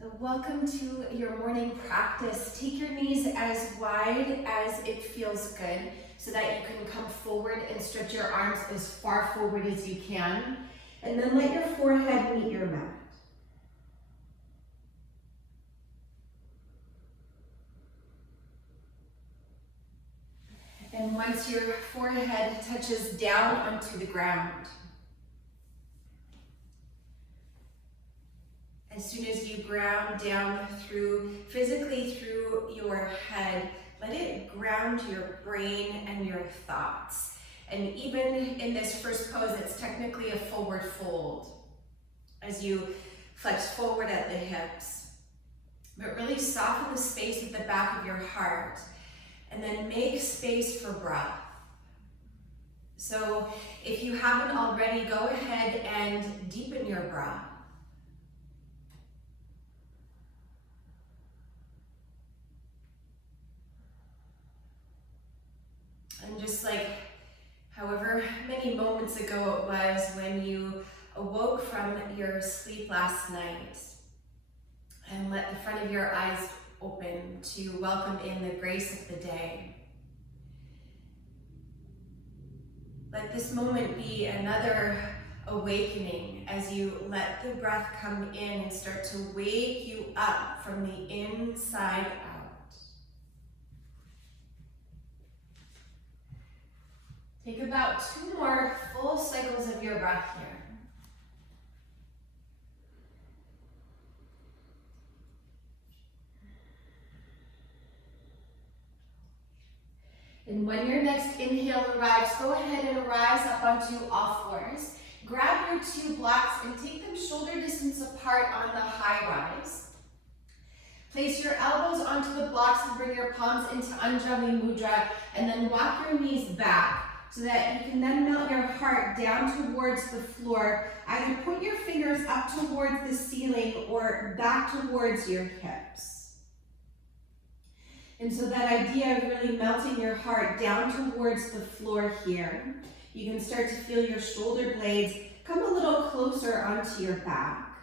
So welcome to your morning practice. Take your knees as wide as it feels good so that you can come forward and stretch your arms as far forward as you can. And then let your forehead meet your mat. And once your forehead touches down onto the ground, as soon as you ground down physically through your head, let it ground your brain and your thoughts. And even in this first pose, it's technically a forward fold as you flex forward at the hips. But really soften the space at the back of your heart and then make space for breath. So if you haven't already, go ahead and deepen your breath. And just like however many moments ago it was when you awoke from your sleep last night, and let the front of your eyes open to welcome in the grace of the day. Let this moment be another awakening as you let the breath come in and start to wake you up from the inside out. Take about 2 more full cycles of your breath here. And when your next inhale arrives, go ahead and rise up onto all fours. Grab your 2 blocks and take them shoulder distance apart on the high rise. Place your elbows onto the blocks and bring your palms into Anjali Mudra, and then walk your knees back so that you can then melt your heart down towards the floor. Either put your fingers up towards the ceiling or back towards your hips. And so that idea of really melting your heart down towards the floor here, you can start to feel your shoulder blades come a little closer onto your back.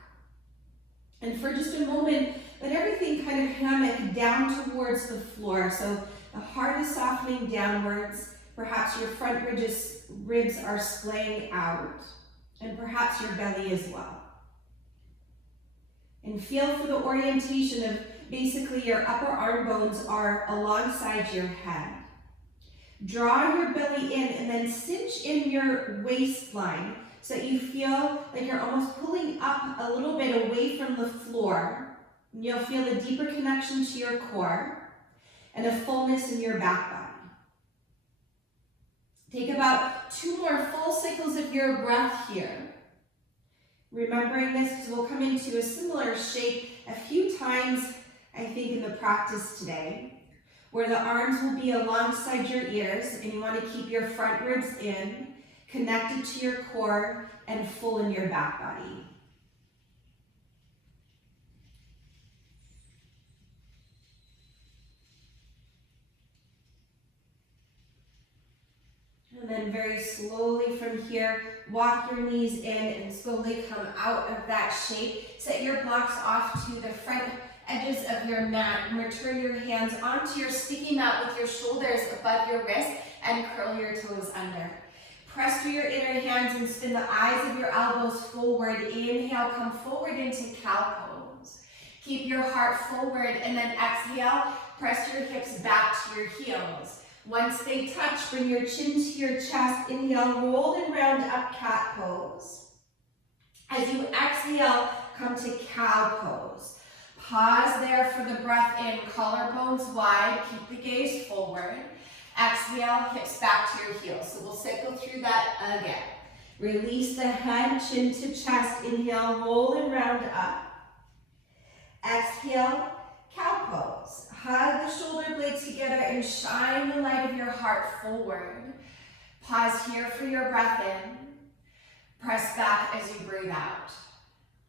And for just a moment, let everything kind of hammock down towards the floor. So the heart is softening downwards. Perhaps your front ribs are splaying out, and perhaps your belly as well. And feel for the orientation of basically your upper arm bones are alongside your head. Draw your belly in and then cinch in your waistline so that you feel like you're almost pulling up a little bit away from the floor. And you'll feel a deeper connection to your core and a fullness in your back body. Take about 2 more full cycles of your breath here. Remembering this because we'll come into a similar shape a few times, I think, in the practice today, where the arms will be alongside your ears and you want to keep your front ribs in, connected to your core and full in your back body. And then very slowly from here, walk your knees in and slowly come out of that shape. Set your blocks off to the front edges of your mat and return your hands onto your sticky mat with your shoulders above your wrist and curl your toes under. Press through your inner hands and spin the eyes of your elbows forward. Inhale, come forward into cow pose. Keep your heart forward and then exhale, press your hips back to your heels. Once they touch, bring your chin to your chest. Inhale, roll and round up cat pose. As you exhale, come to cow pose. Pause there for the breath in, collarbones wide, keep the gaze forward. Exhale, hips back to your heels. So we'll cycle through that again. Release the head, chin to chest. Inhale, roll and round up. Exhale, cow pose. Hug the shoulder blades together and shine the light of your heart forward. Pause here for your breath in. Press back as you breathe out.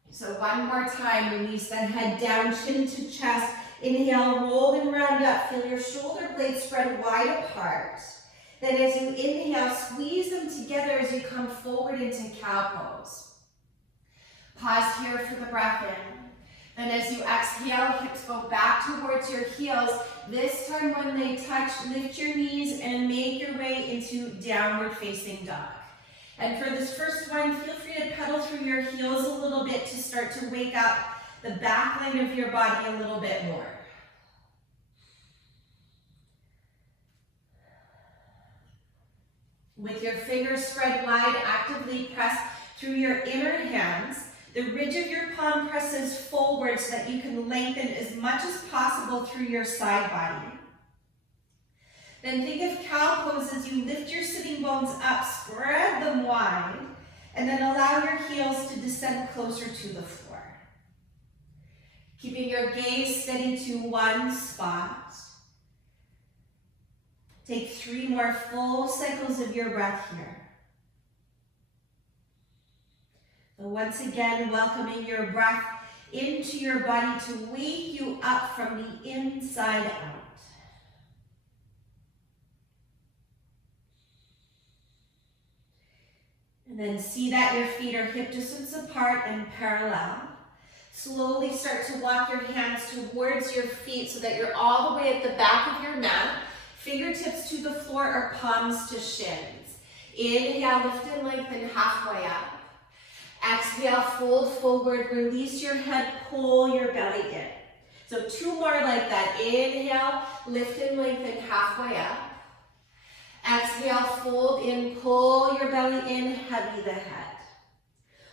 So one more time, release the head down, chin to chest. Inhale, roll and round up. Feel your shoulder blades spread wide apart. Then as you inhale, squeeze them together as you come forward into cow pose. Pause here for the breath in. And as you exhale, hips go back towards your heels. This time when they touch, lift your knees and make your way into downward facing dog. And for this first one, feel free to pedal through your heels a little bit to start to wake up the back line of your body a little bit more. With your fingers spread wide, actively press through your inner hands. The ridge of your palm presses forward so that you can lengthen as much as possible through your side body. Then think of cow pose as you lift your sitting bones up, spread them wide, and then allow your heels to descend closer to the floor. Keeping your gaze steady to one spot. Take 3 more full cycles of your breath here. So once again, welcoming your breath into your body to wake you up from the inside out. And then see that your feet are hip distance apart and parallel. Slowly start to walk your hands towards your feet so that you're all the way at the back of your mat. Fingertips to the floor or palms to shins. Inhale, lift and lengthen halfway up. Exhale, fold forward, release your head, pull your belly in. So 2 more like that. Inhale, lift and lengthen halfway up. Exhale, fold in, pull your belly in, heavy the head.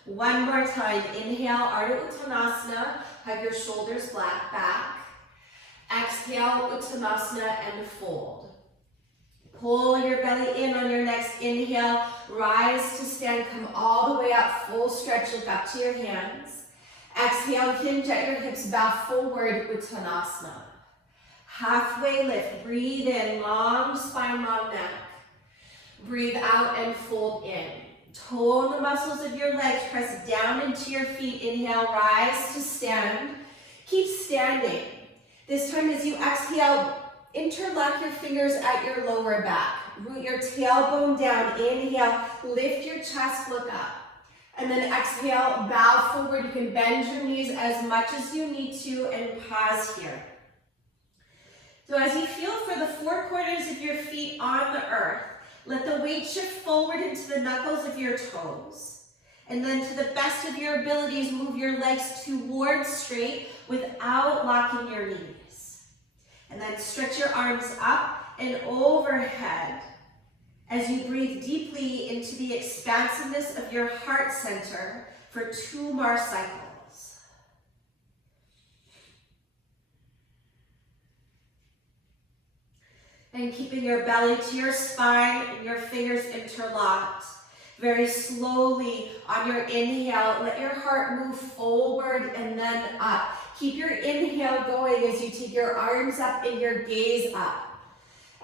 1 more time. Inhale, Ardha Uttanasana, hug your shoulders flat back. Exhale, Uttanasana, and fold. Pull your belly in on your next inhale. Rise to stand, come all the way up, full stretch, look up to your hands. Exhale, hinge at your hips, bow forward, Uttanasana. Halfway lift, breathe in, long spine, long neck. Breathe out and fold in. Tone the muscles of your legs, press down into your feet. Inhale, rise to stand. Keep standing. This time as you exhale, interlock your fingers at your lower back. Root your tailbone down. Inhale, lift your chest, look up. And then exhale, bow forward. You can bend your knees as much as you need to and pause here. So as you feel for the 4 corners of your feet on the earth, let the weight shift forward into the knuckles of your toes. And then to the best of your abilities, move your legs towards straight without locking your knees. And then stretch your arms up and overhead as you breathe deeply into the expansiveness of your heart center for 2 more cycles. And keeping your belly to your spine and your fingers interlocked. Very slowly on your inhale, let your heart move forward and then up. Keep your inhale going as you take your arms up and your gaze up.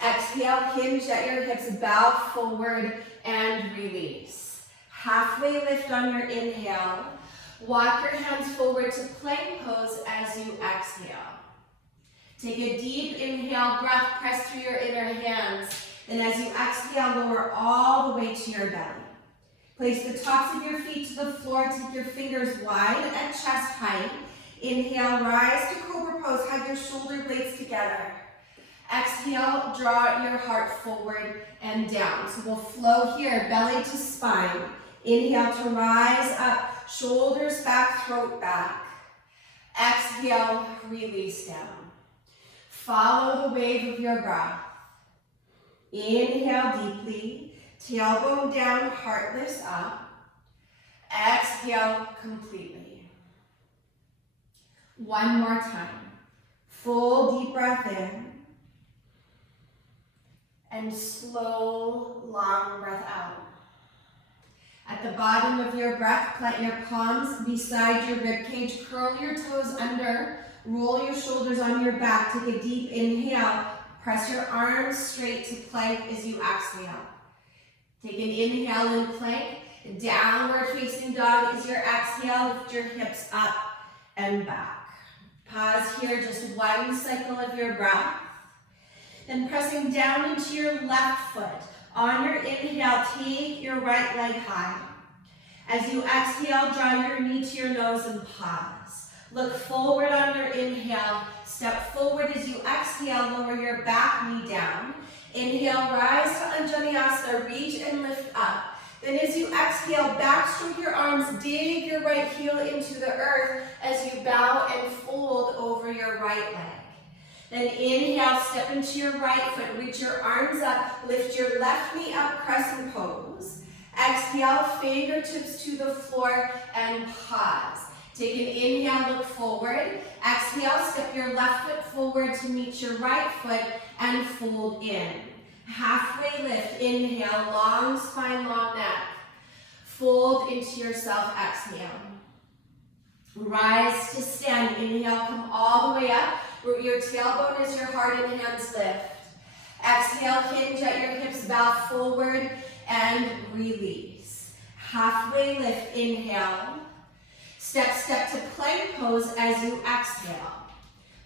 Exhale, hinge at your hips, bow forward and release. Halfway lift on your inhale. Walk your hands forward to plank pose as you exhale. Take a deep inhale, breath, press through your inner hands. And as you exhale, lower all the way to your belly. Place the tops of your feet to the floor. Take your fingers wide at chest height. Inhale, rise to cobra pose. Hug your shoulder blades together. Exhale, draw your heart forward and down. So we'll flow here, belly to spine. Inhale to rise up, shoulders back, throat back. Exhale, release down. Follow the wave of your breath. Inhale deeply, tailbone down, heart lifts up. Exhale completely. 1 more time. Full deep breath in. And slow, long breath out. At the bottom of your breath, plant your palms beside your ribcage, curl your toes under, roll your shoulders on your back, take a deep inhale, press your arms straight to plank as you exhale. Take an inhale in plank, downward facing dog as your exhale, lift your hips up and back. Pause here, just 1 cycle of your breath. Then pressing down into your left foot. On your inhale, take your right leg high. As you exhale, draw your knee to your nose and pause. Look forward on your inhale. Step forward as you exhale. Lower your back knee down. Inhale, rise to Anjaneyasana. Reach and lift up. Then as you exhale, backstroke your arms. Dig your right heel into the earth as you bow and fold over your right leg. Then inhale, step into your right foot. Reach your arms up. Lift your left knee up, Crescent Pose. Exhale, fingertips to the floor and pause. Take an inhale, look forward. Exhale, step your left foot forward to meet your right foot and fold in. Halfway lift, inhale, long spine, long neck. Fold into yourself, exhale. Rise to stand, inhale, come all the way up. Your tailbone is your heart and hands lift. Exhale, hinge at your hips, bow forward and release. Halfway lift, inhale. Step to plank pose as you exhale.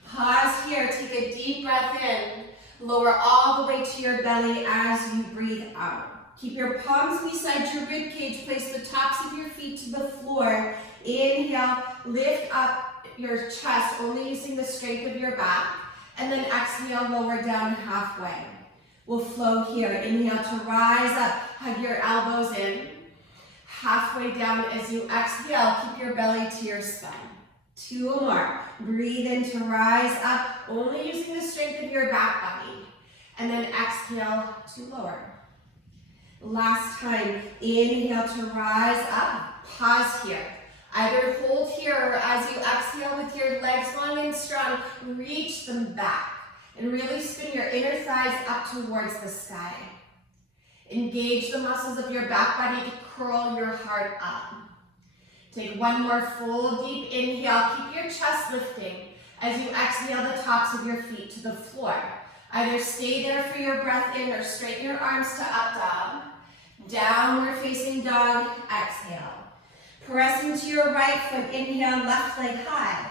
Pause here, take a deep breath in. Lower all the way to your belly as you breathe out. Keep your palms beside your rib cage. Place the tops of your feet to the floor. Inhale, lift up your chest, only using the strength of your back. And then exhale, lower down halfway. We'll flow here. Inhale to rise up, hug your elbows in. Halfway down as you exhale, keep your belly to your spine. 2 more. Breathe in to rise up, only using the strength of your back body. And then exhale to lower. Last time, inhale to rise up, pause here. Either hold here or as you exhale with your legs long and strong, reach them back. And really spin your inner thighs up towards the sky. Engage the muscles of your back body to curl your heart up. Take 1 more full deep inhale. Keep your chest lifting as you exhale the tops of your feet to the floor. Either stay there for your breath in or straighten your arms to up dog. Downward facing dog, exhale. Press into your right foot, inhale, left leg high.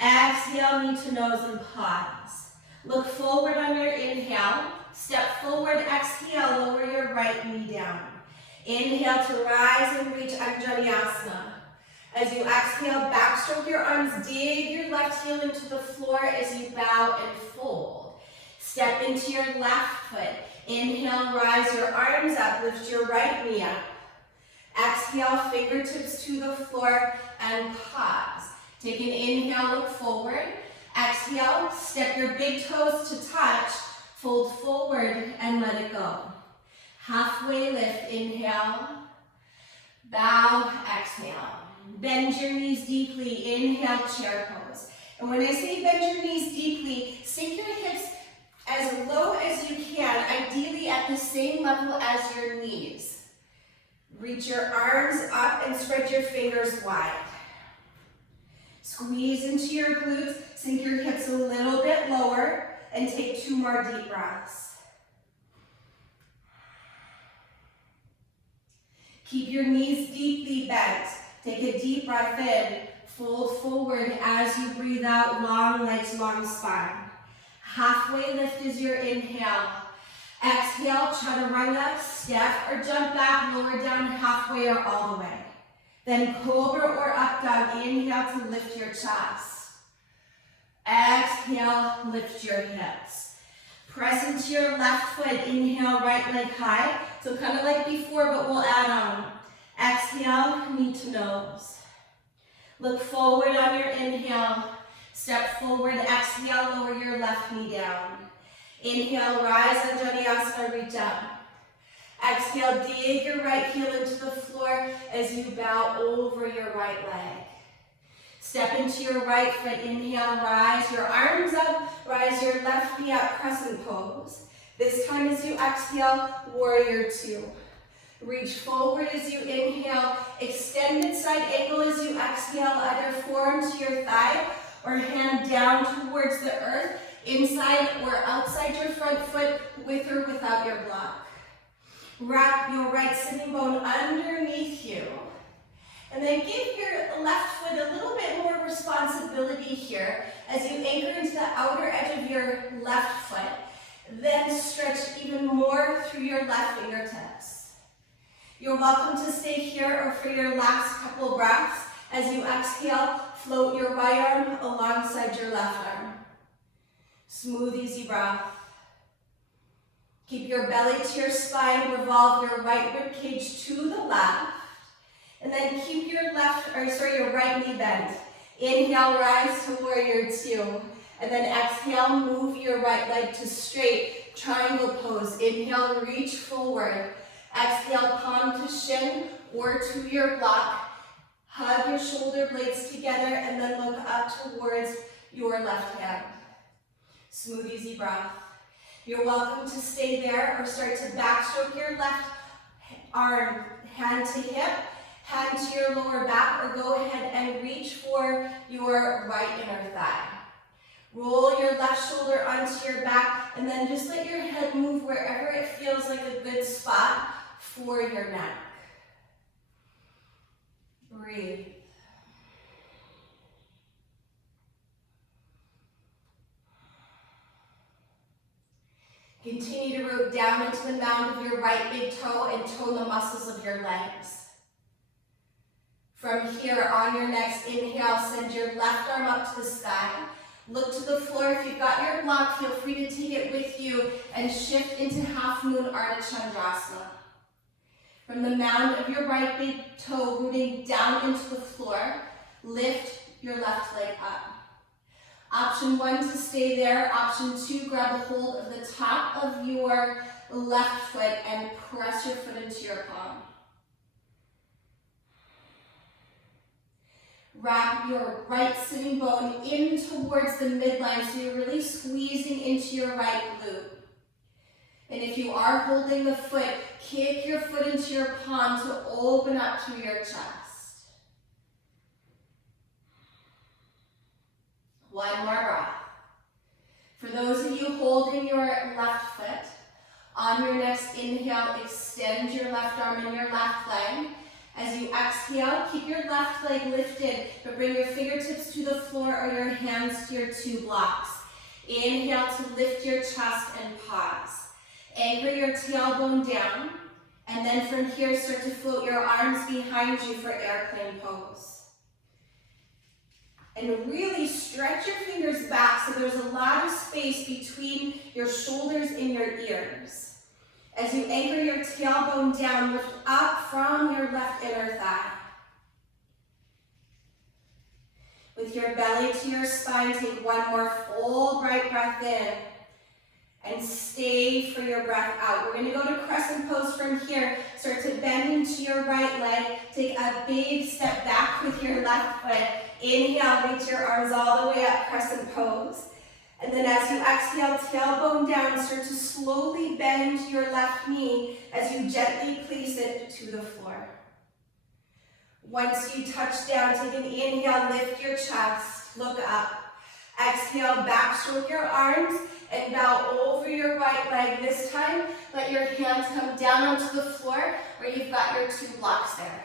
Exhale, knee to nose and pause. Look forward on your inhale. Step forward, exhale, lower your right knee down. Inhale to rise and reach Anjaneyasana. As you exhale, backstroke your arms, dig your left heel into the floor as you bow and fold. Step into your left foot. Inhale, rise your arms up, lift your right knee up. Exhale, fingertips to the floor and pause. Take an inhale, look forward. Exhale, step your big toes to touch, fold forward and let it go. Halfway lift, inhale, bow, exhale. Bend your knees deeply, inhale, chair pose. And when I say bend your knees deeply, sink your hips as low as you can, ideally at the same level as your knees. Reach your arms up and spread your fingers wide. Squeeze into your glutes, sink your hips a little bit lower, and take 2 more deep breaths. Keep your knees deeply bent. Take a deep breath in. Fold forward as you breathe out, long legs, long spine. Halfway lift is your inhale. Exhale, chaturanga, step or jump back, lower down halfway or all the way. Then cobra or up dog, inhale to lift your chest. Exhale, lift your hips. Press into your left foot, inhale, right leg high. So kind of like before, but we'll add on. Exhale, knee to nose. Look forward on your inhale. Step forward, exhale, lower your left knee down. Inhale, rise, Anjaneyasana, reach up. Exhale, dig your right heel into the floor as you bow over your right leg. Step into your right foot, inhale, rise your arms up, rise your left knee up, Crescent Pose. This time as you exhale, Warrior 2. Reach forward as you inhale, extended side angle as you exhale, either forearm to your thigh or hand down towards the earth, inside or outside your front foot, with or without your block. Wrap your right sitting bone underneath you. And then give your left foot a little bit more responsibility here as you anchor into the outer edge of your left foot. Then stretch even more through your left fingertips. You're welcome to stay here or for your last couple breaths. As you exhale, float your right arm alongside your left arm. Smooth, easy breath. Keep your belly to your spine, revolve your right rib cage to the left, and then keep your right knee bent. Inhale, rise to warrior two, and then exhale, move your right leg to straight, triangle pose. Inhale, reach forward. Exhale, palm to shin or to your block. Hug your shoulder blades together and then look up towards your left hand. Smooth, easy breath. You're welcome to stay there or start to backstroke your left arm, hand to hip, hand to your lower back, or go ahead and reach for your right inner thigh. Roll your left shoulder onto your back and then just let your head move wherever it feels like a good spot for your neck. Breathe. Continue to root down into the mound of your right big toe and tone the muscles of your legs. From here, on your next inhale, send your left arm up to the sky. Look to the floor. If you've got your block, feel free to take it with you and shift into half moon Ardha Chandrasana. From the mound of your right big toe, rooting down into the floor, lift your left leg up. Option one, to stay there. Option two, grab a hold of the top of your left foot and press your foot into your palm. Wrap your right sitting bone in towards the midline, so you're really squeezing into your right glute. And if you are holding the foot, kick your foot into your palm to open up through your chest. One more breath. For those of you holding your left foot, on your next inhale, extend your left arm and your left leg. As you exhale, keep your left leg lifted, but bring your fingertips to the floor or your hands to your two blocks. Inhale to lift your chest and pause. Anchor your tailbone down, and then from here, start to float your arms behind you for airplane pose. And really stretch your fingers back so there's a lot of space between your shoulders and your ears. As you anchor your tailbone down, lift up from your left inner thigh. With your belly to your spine, take one more full bright breath in and stay for your breath out. We're going to go to Crescent Pose from here. Start to bend into your right leg. Take a big step back with your left foot. Inhale, reach your arms all the way up, Crescent Pose. And then as you exhale, tailbone down, start to slowly bend your left knee as you gently place it to the floor. Once you touch down, take an inhale, lift your chest, look up. Exhale, backstroke your arms and bow over your right leg. This time, let your hands come down onto the floor where you've got your two blocks there.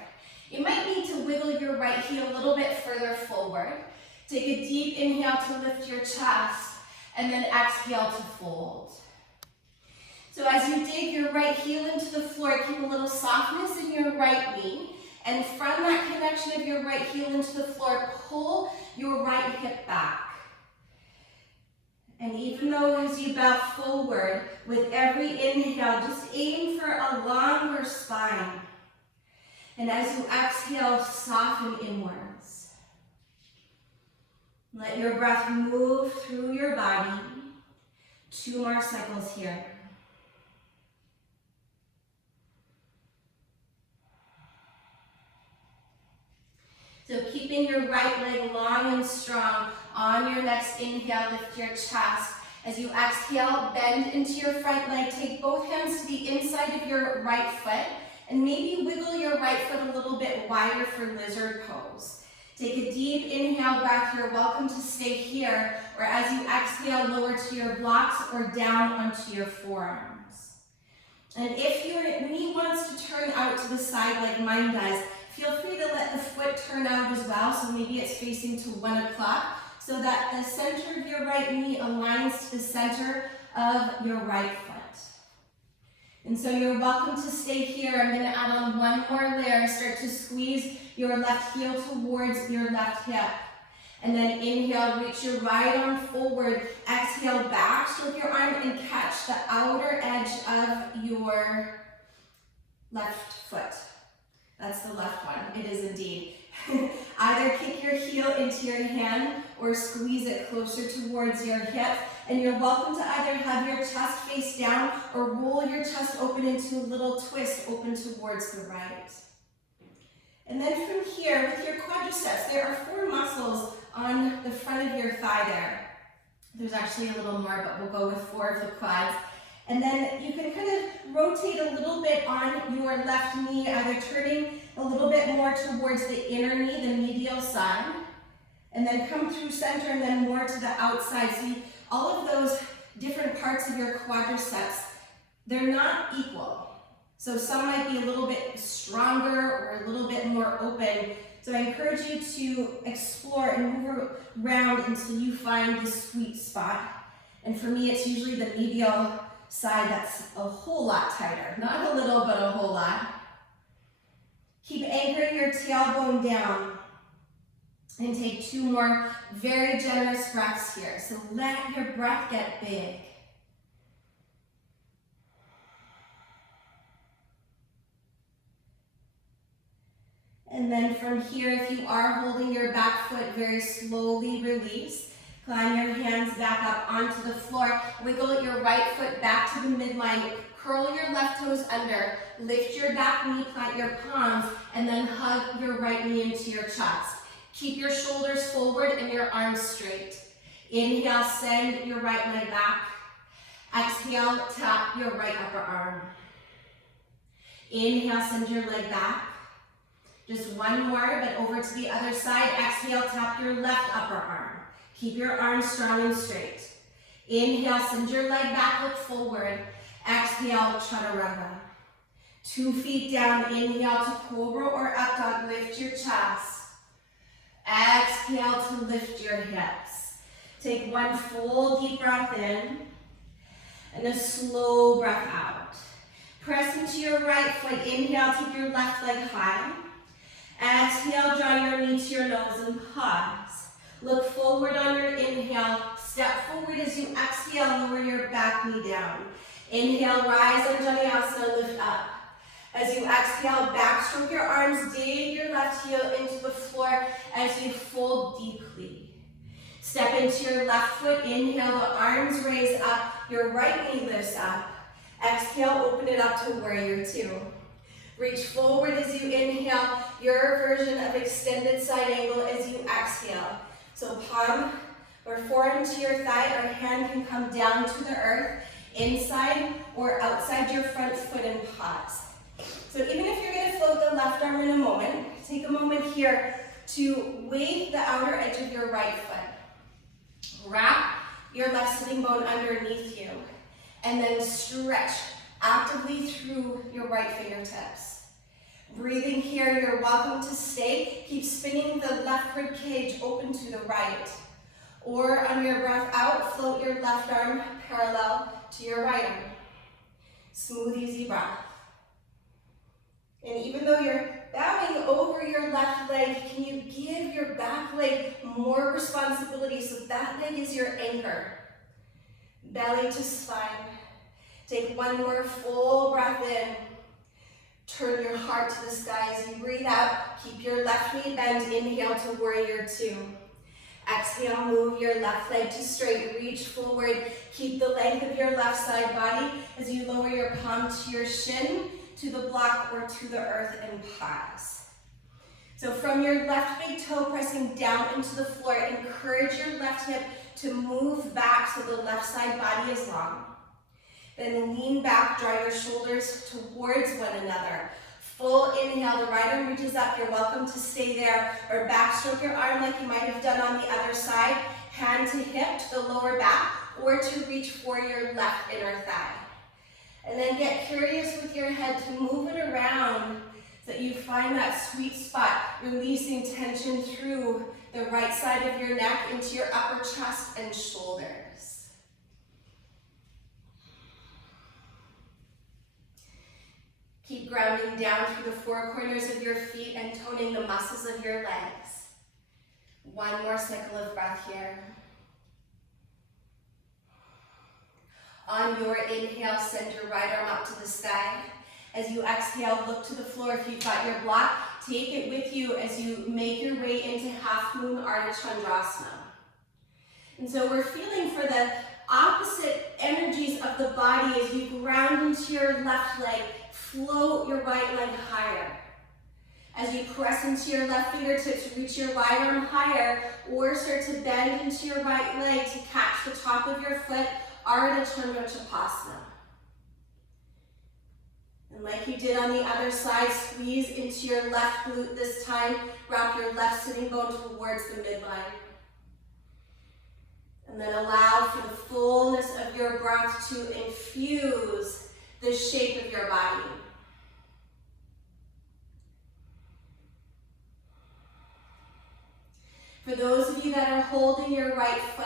You might need to wiggle your right heel a little bit further forward. Take a deep inhale to lift your chest, and then exhale to fold. So as you dig your right heel into the floor, keep a little softness in your right knee, and from that connection of your right heel into the floor, pull your right hip back. And even though as you bow forward, with every inhale, just aim for a longer spine. And as you exhale, soften inwards. Let your breath move through your body. 2 more cycles here. So keeping your right leg long and strong, on your next inhale, lift your chest. As you exhale, bend into your front leg. Take both hands to the inside of your right foot, and maybe wiggle your right foot a little bit wider for lizard pose. Take a deep inhale breath. You're welcome to stay here, or as you exhale, lower to your blocks or down onto your forearms. And if your knee wants to turn out to the side like mine does, feel free to let the foot turn out as well. So maybe it's facing to 1 o'clock, so that the center of your right knee aligns to the center of your right foot. And so you're welcome to stay here. I'm going to add on 1 more layer. Start to squeeze your left heel towards your left hip. And then inhale, reach your right arm forward. Exhale, back stroke your arm and catch the outer edge of your left foot. That's the left one, it is indeed. Either kick your heel into your hand or squeeze it closer towards your hip. And you're welcome to either have your chest face down or roll your chest open into a little twist open towards the right. And then from here, with your quadriceps, there are 4 muscles on the front of your thigh there. There's actually a little more, but we'll go with 4 of the quads. And then you can kind of rotate a little bit on your left knee, either turning a little bit more towards the inner knee, the medial side, and then come through center and then more to the outside. See, all of those different parts of your quadriceps, they're not equal. So some might be a little bit stronger or a little bit more open. So I encourage you to explore and move around until you find the sweet spot. And for me, it's usually the medial side that's a whole lot tighter. Not a little, but a whole lot. Keep anchoring your tailbone down. And take 2 more very generous breaths here. So let your breath get big. And then from here, if you are holding your back foot, very slowly release. Climb your hands back up onto the floor. Wiggle your right foot back to the midline. Curl your left toes under. Lift your back knee, plant your palms, and then hug your right knee into your chest. Keep your shoulders forward and your arms straight. Inhale, send your right leg back. Exhale, tap your right upper arm. Inhale, send your leg back. Just 1 more, but over to the other side. Exhale, tap your left upper arm. Keep your arms strong and straight. Inhale, send your leg back, look forward. Exhale, chaturanga. 2 feet down, inhale to cobra or up dog, lift your chest. Exhale to lift your hips. Take 1 full deep breath in and a slow breath out. Press into your right foot. Inhale, keep your left leg high. Exhale, draw your knee to your nose and pause. Look forward on your inhale. Step forward as you exhale, lower your back knee down. Inhale, rise on vinyasa, lift up. As you exhale, backstroke your arms, dig your left heel into the floor as you fold deeply. Step into your left foot, inhale, the arms raise up, your right knee lifts up. Exhale, open it up to warrior 2. Reach forward as you inhale, your version of extended side angle as you exhale. So palm or forearm to your thigh or hand can come down to the earth, inside or outside your front foot and pause. So even if you're going to float the left arm in a moment, take a moment here to wave the outer edge of your right foot. Wrap your left sitting bone underneath you and then stretch actively through your right fingertips. Breathing here, you're welcome to stay. Keep spinning the left rib cage open to the right. Or on your breath out, float your left arm parallel to your right arm. Smooth, easy breath. And even though you're bowing over your left leg, can you give your back leg more responsibility so that leg is your anchor? Belly to spine. Take 1 more full breath in. Turn your heart to the sky as you breathe out. Keep your left knee bent. Inhale to warrior 2. Exhale, move your left leg to straight. Reach forward. Keep the length of your left side body as you lower your palm to your shin, to the block or to the earth and pause. So from your left big toe pressing down into the floor, encourage your left hip to move back so the left side body is long. Then lean back, draw your shoulders towards one another. Full inhale, the right arm reaches up. You're welcome to stay there or backstroke your arm like you might have done on the other side. Hand to hip to the lower back or to reach for your left inner thigh. And then get curious with your head to move it around so that you find that sweet spot, releasing tension through the right side of your neck into your upper chest and shoulders. Keep grounding down through the 4 corners of your feet and toning the muscles of your legs. One more cycle of breath here. On your inhale, send your right arm up to the sky. As you exhale, look to the floor. If you've got your block, take it with you as you make your way into half moon Ardha Chandrasana. And so we're feeling for the opposite energies of the body as you ground into your left leg, float your right leg higher. As you press into your left fingertips, reach your right arm higher, or start to bend into your right leg to catch the top of your foot, Ardha Chandrasana. And like you did on the other side, squeeze into your left glute this time. Wrap your left sitting bone towards the midline. And then allow for the fullness of your breath to infuse the shape of your body. For those of you that are holding your right foot,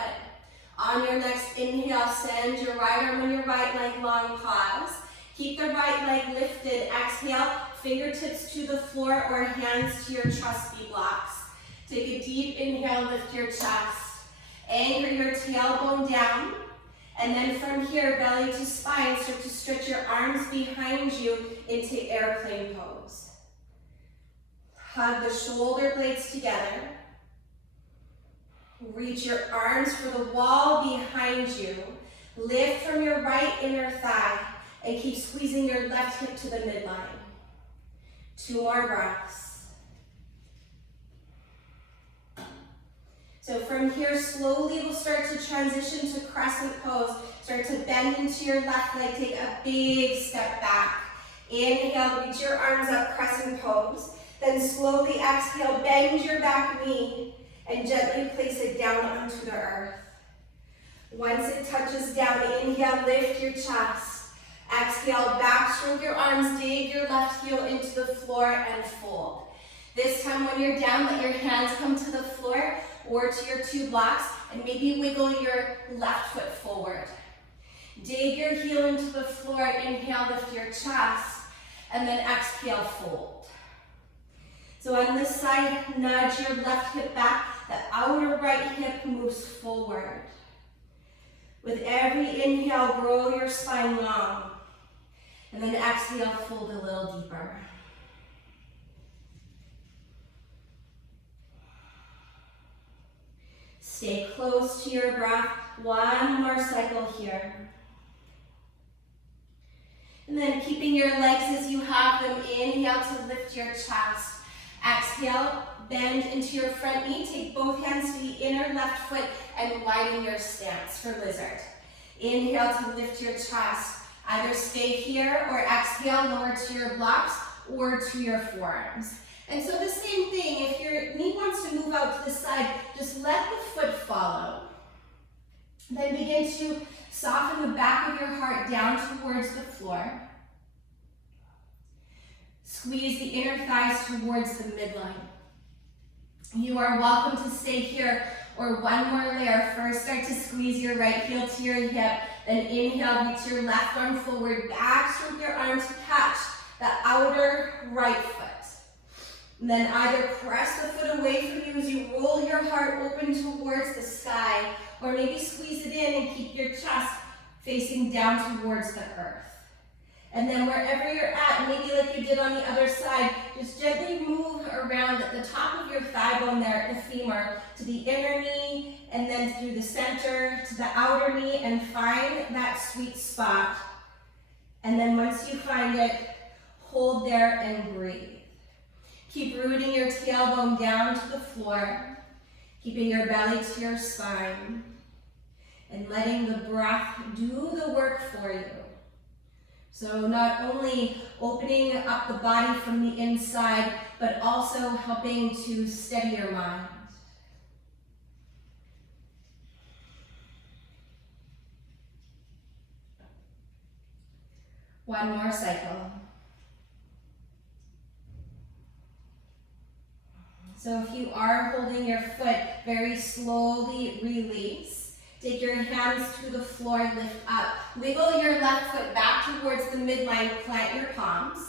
on your next inhale, send your right arm on your right leg, long pause. Keep the right leg lifted. Exhale, fingertips to the floor or hands to your trusty blocks. Take a deep inhale, lift your chest. Anchor your tailbone down. And then from here, belly to spine, start to stretch your arms behind you into airplane pose. Hug the shoulder blades together. Reach your arms for the wall behind you. Lift from your right inner thigh and keep squeezing your left hip to the midline. 2 more breaths. So from here, slowly we'll start to transition to Crescent Pose. Start to bend into your left leg, take a big step back. Inhale, reach your arms up, Crescent Pose. Then slowly exhale, bend your back knee and gently place it down onto the earth. Once it touches down, inhale, lift your chest. Exhale, backstroke your arms, dig your left heel into the floor and fold. This time when you're down, let your hands come to the floor or to your 2 blocks and maybe wiggle your left foot forward. Dig your heel into the floor, inhale, lift your chest, and then exhale, fold. So on this side, nudge your left hip back, the outer right hip moves forward. With every inhale, grow your spine long. And then exhale, fold a little deeper. Stay close to your breath. 1 more cycle here. And then keeping your legs as you have them, inhale to lift your chest. Exhale, bend into your front knee. Take both hands to the inner left foot and widen your stance for lizard. Inhale to lift your chest. Either stay here or exhale, lower to your blocks or to your forearms. And so the same thing, if your knee wants to move out to the side, just let the foot follow. Then begin to soften the back of your heart down towards the floor. Squeeze the inner thighs towards the midline. You are welcome to stay here or 1 more layer. First, start to squeeze your right heel to your hip. Then inhale, reach your left arm forward, back stroke your arm to catch the outer right foot. And then either press the foot away from you as you roll your heart open towards the sky, or maybe squeeze it in and keep your chest facing down towards the earth. And then wherever you're at, maybe like you did on the other side, just gently move around at the top of your thigh bone there at the femur to the inner knee, and then through the center to the outer knee, and find that sweet spot. And then once you find it, hold there and breathe. Keep rooting your tailbone down to the floor, keeping your belly to your spine, and letting the breath do the work for you. So not only opening up the body from the inside, but also helping to steady your mind. One more cycle. So if you are holding your foot, very slowly release. Take your hands to the floor, lift up. Wiggle your left foot back towards the midline, plant your palms.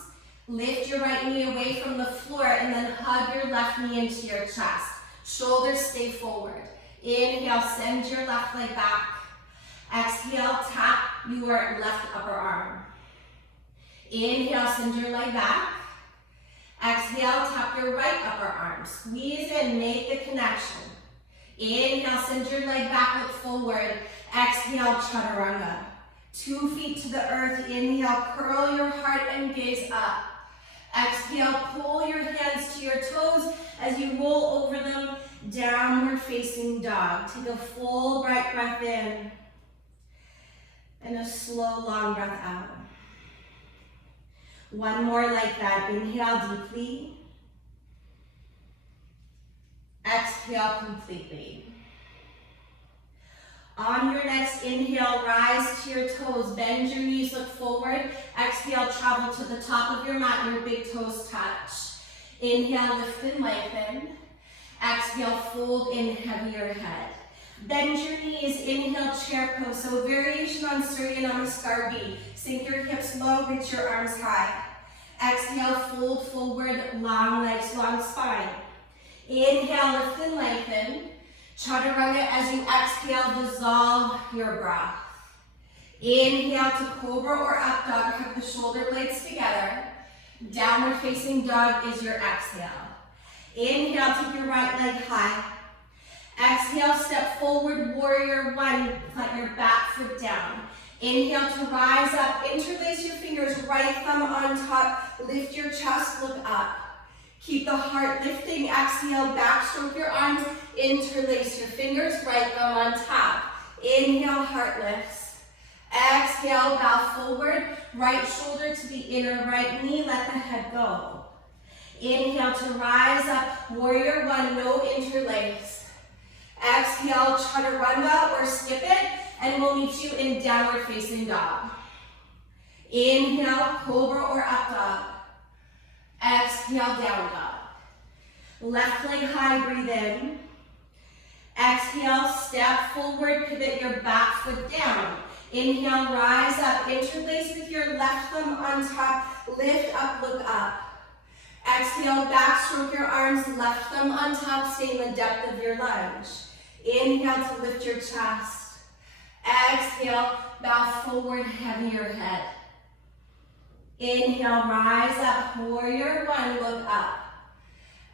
Lift your right knee away from the floor and then hug your left knee into your chest. Shoulders stay forward. Inhale, send your left leg back. Exhale, tap your left upper arm. Inhale, send your leg back. Exhale, tap your right upper arm. Squeeze in, make the connection. Inhale, send your leg back, look forward. Exhale, chaturanga. 2 feet to the earth. Inhale, curl your heart and gaze up. Exhale, pull your hands to your toes as you roll over them, downward facing dog. Take a full bright breath in and a slow, long breath out. One more like that. Inhale deeply. Exhale completely. On your next inhale, rise to your toes. Bend your knees, look forward. Exhale, travel to the top of your mat, your big toes touch. Inhale, lift and lengthen. Exhale, fold in, heavier head. Bend your knees, inhale, chair pose. So variation on Surya Namaskar B. Sink your hips low, reach your arms high. Exhale, fold forward, long legs, long spine. Inhale, lift and lengthen. Chaturanga as you exhale, dissolve your breath. Inhale to cobra or up dog, hug the shoulder blades together. Downward facing dog is your exhale. Inhale, take your right leg high. Exhale, step forward, warrior one, plant your back foot down. Inhale to rise up, interlace your fingers, right thumb on top, lift your chest, look up. Keep the heart lifting, exhale, backstroke your arms, interlace your fingers, right thumb on top. Inhale, heart lifts. Exhale, bow forward, right shoulder to the inner right knee, let the head go. Inhale to rise up, warrior one, no interlace. Exhale, chaturanga or skip it, and we'll meet you in downward facing dog. Inhale, cobra or up dog. Exhale, down dog. Left leg high, breathe in. Exhale, step forward, pivot your back foot down. Inhale, rise up, interlace with your left thumb on top, lift up, look up. Exhale, backstroke your arms, left thumb on top, stay in the depth of your lunge. Inhale to lift your chest. Exhale, bow forward, heavier head. Inhale, rise up, warrior one, look up.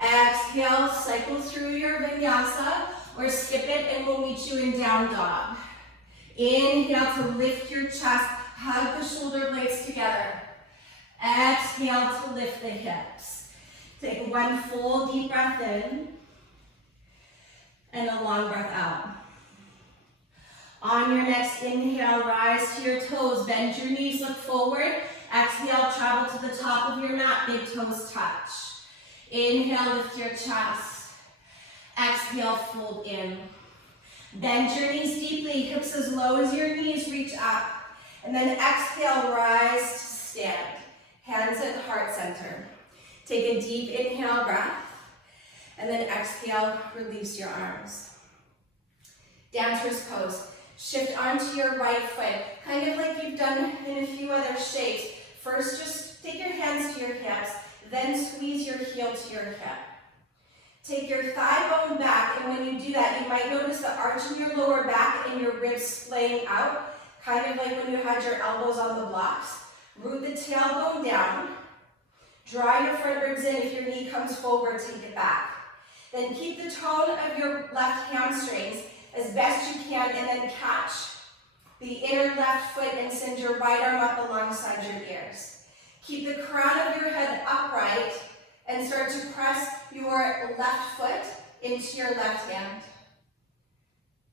Exhale, cycle through your vinyasa or skip it and we'll meet you in down dog. Inhale to lift your chest, hug the shoulder blades together. Exhale to lift the hips. Take one full deep breath in and a long breath out. On your next inhale, rise to your toes, bend your knees, look forward. Exhale, travel to the top of your mat, big toes touch. Inhale, lift your chest. Exhale, fold in. Bend your knees deeply, hips as low as your knees reach up. And then exhale, rise to stand. Hands at heart center. Take a deep inhale breath. And then exhale, release your arms. Downward pose. Shift onto your right foot, kind of like you've done in a few other shapes. First, just take your hands to your hips, then squeeze your heel to your hip. Take your thigh bone back, and when you do that, you might notice the arch in your lower back and your ribs splaying out, kind of like when you had your elbows on the blocks. Root the tailbone down. Draw your front ribs in. If your knee comes forward, take it back. Then keep the tone of your left hamstrings as best you can, and then catch the inner left foot and send your right arm up alongside your ears. Keep the crown of your head upright and start to press your left foot into your left hand.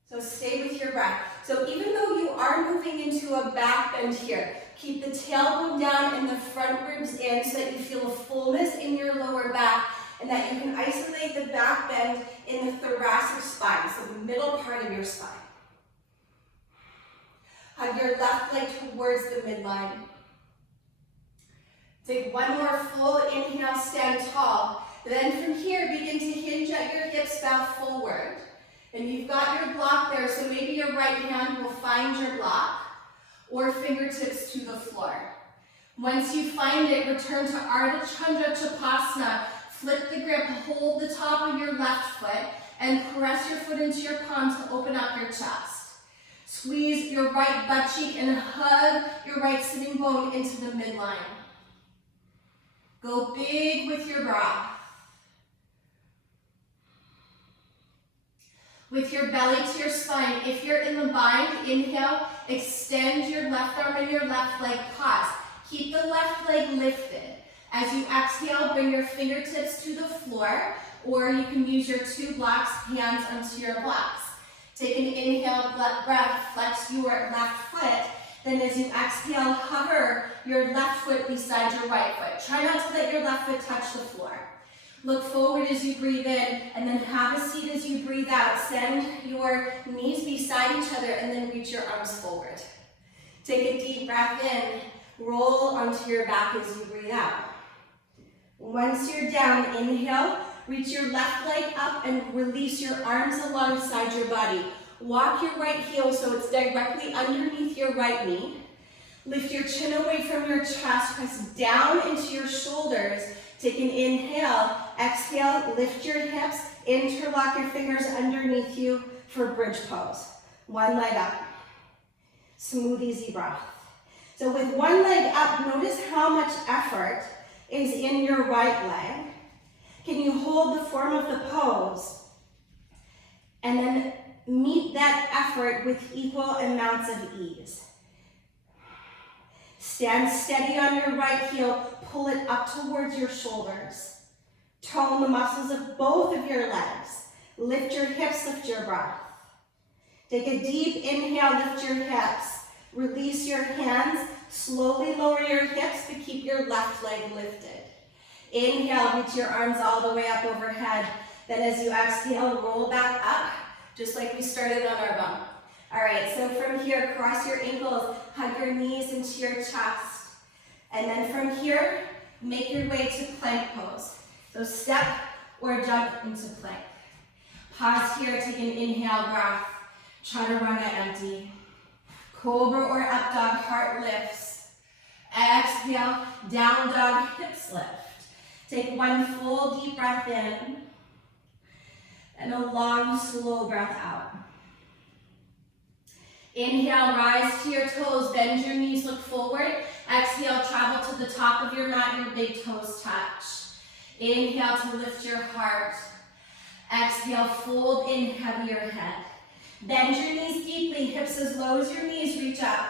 So stay with your breath. So even though you are moving into a back bend here, keep the tailbone down and the front ribs in so that you feel a fullness in your lower back and that you can isolate the back bend in the thoracic spine, so the middle part of your spine. Hug your left leg towards the midline. Take one more full inhale, stand tall. Then from here, begin to hinge at your hips, bow forward. And you've got your block there, so maybe your right hand will find your block or fingertips to the floor. Once you find it, return to Ardha Chandra Chapasana. Flip the grip, hold the top of your left foot, and press your foot into your palm to open up your chest. Squeeze your right butt cheek and hug your right sitting bone into the midline. Go big with your breath. With your belly to your spine, if you're in the bind, inhale, extend your left arm and your left leg, pause. Keep the left leg lifted. As you exhale, bring your fingertips to the floor, or you can use your two blocks, hands onto your blocks. Take an inhale, breath, flex your left foot. Then as you exhale, hover your left foot beside your right foot. Try not to let your left foot touch the floor. Look forward as you breathe in, and then have a seat as you breathe out. Send your knees beside each other, and then reach your arms forward. Take a deep breath in. Roll onto your back as you breathe out. Once you're down, inhale. Reach your left leg up and release your arms alongside your body. Walk your right heel so it's directly underneath your right knee. Lift your chin away from your chest. Press down into your shoulders. Take an inhale. Exhale, lift your hips. Interlock your fingers underneath you for bridge pose. One leg up. Smooth, easy breath. So with one leg up, notice how much effort is in your right leg. Can you hold the form of the pose? And then meet that effort with equal amounts of ease. Stand steady on your right heel, pull it up towards your shoulders. Tone the muscles of both of your legs. Lift your hips, lift your breath. Take a deep inhale, lift your hips. Release your hands, slowly lower your hips to keep your left leg lifted. Inhale, reach your arms all the way up overhead. Then as you exhale, roll back up, just like we started on our bum. All right, so from here, cross your ankles, hug your knees into your chest. And then from here, make your way to plank pose. So step or jump into plank. Pause here, take an inhale breath. Chaturanga empty. Cobra or up dog, heart lifts. Exhale, down dog, hips lift. Take one full deep breath in and a long, slow breath out. Inhale, rise to your toes, bend your knees, look forward. Exhale, travel to the top of your mat, your big toes touch. Inhale to lift your heart. Exhale, fold in heavier head. Bend your knees deeply, hips as low as your knees reach up.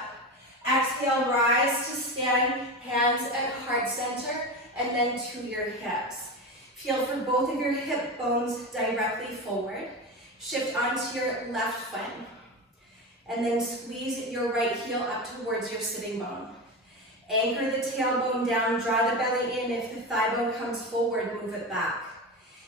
Exhale, rise to stand, hands at heart center, and then to your hips. Feel for both of your hip bones directly forward. Shift onto your left foot. And then squeeze your right heel up towards your sitting bone. Anchor the tailbone down, draw the belly in. If the thigh bone comes forward, move it back.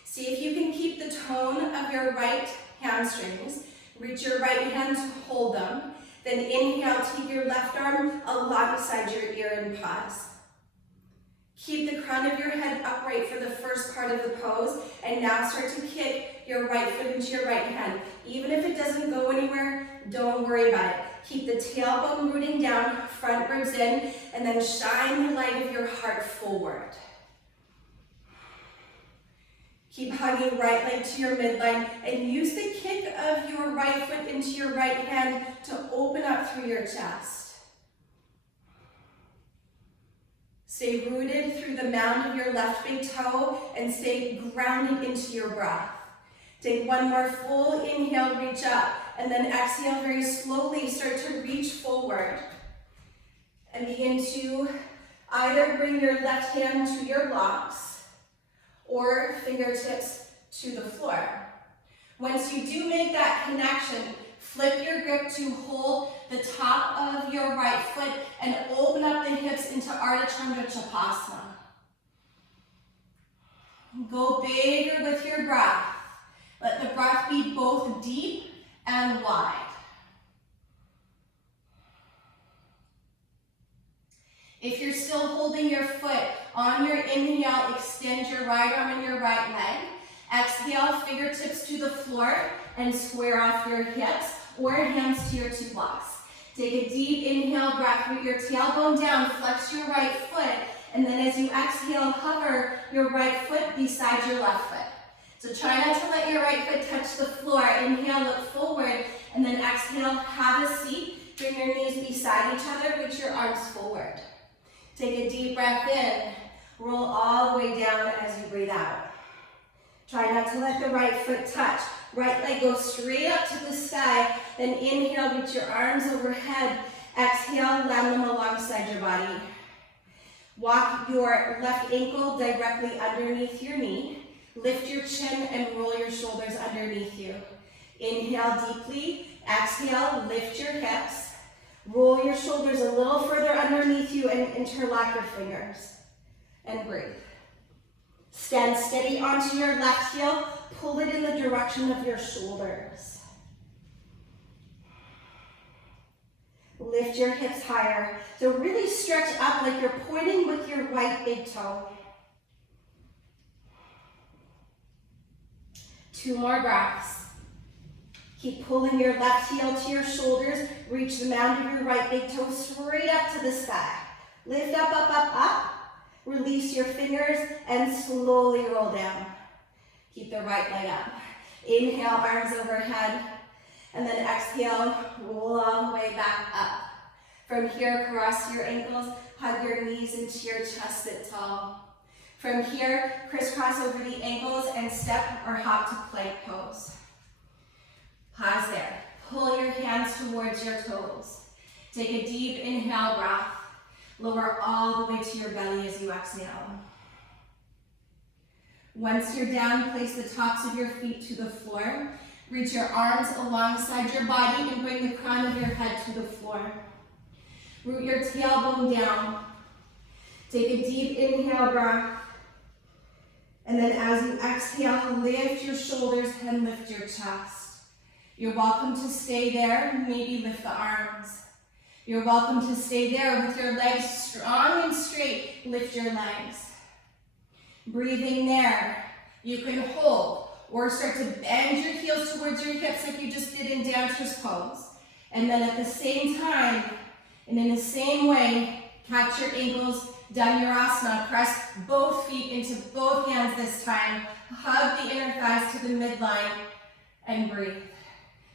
See if you can keep the tone of your right hamstrings. Reach your right hand to hold them. Then inhale, take your left arm alongside your ear and pause. Keep the crown of your head upright for the first part of the pose, and now start to kick your right foot into your right hand. Even if it doesn't go anywhere, don't worry about it. Keep the tailbone rooting down, front ribs in, and then shine the light of your heart forward. Keep hugging right leg to your midline, and use the kick of your right foot into your right hand to open up through your chest. Stay rooted through the mound of your left big toe and stay grounded into your breath. Take one more full inhale, reach up, and then exhale very slowly, start to reach forward. And begin to either bring your left hand to your blocks or fingertips to the floor. Once you do make that connection, flip your grip to hold the top of your right foot and open up the hips into Ardha Chandra Chapasana. Go bigger with your breath. Let the breath be both deep and wide. If you're still holding your foot on your inhale, extend your right arm and your right leg. Exhale, fingertips to the floor and square off your hips or hands to your two blocks. Take a deep inhale breath, root your tailbone down, flex your right foot, and then as you exhale, hover your right foot beside your left foot. So try not to let your right foot touch the floor. Inhale, look forward, and then exhale, have a seat. Bring your knees beside each other, reach your arms forward. Take a deep breath in, roll all the way down as you breathe out. Try not to let the right foot touch. Right leg goes straight up to the sky, then inhale, reach your arms overhead. Exhale, land them alongside your body. Walk your left ankle directly underneath your knee. Lift your chin and roll your shoulders underneath you. Inhale deeply. Exhale, lift your hips. Roll your shoulders a little further underneath you and interlock your fingers. And breathe. Stand steady onto your left heel. Pull it in the direction of your shoulders. Lift your hips higher. So really stretch up like you're pointing with your right big toe. 2 more breaths. Keep pulling your left heel to your shoulders. Reach the mound of your right big toe straight up to the sky. Lift up, up, up, up. Release your fingers and slowly roll down. Keep the right leg up. Inhale, arms overhead. And then exhale, roll all the way back up. From here, cross your ankles, hug your knees into your chest, sit tall. From here, crisscross over the ankles and step or hop to plank pose. Pause there. Pull your hands towards your toes. Take a deep inhale breath. Lower all the way to your belly as you exhale. Once you're down, place the tops of your feet to the floor. Reach your arms alongside your body and bring the crown of your head to the floor. Root your tailbone down. Take a deep inhale breath. And then as you exhale, lift your shoulders and lift your chest. You're welcome to stay there, maybe lift the arms. You're welcome to stay there with your legs strong and straight, lift your legs. Breathing there, you can hold or start to bend your heels towards your hips like you just did in Dancer's Pose. And then at the same time, and in the same way, catch your ankles, Dhanurasana. Press both feet into both hands this time. Hug the inner thighs to the midline and breathe.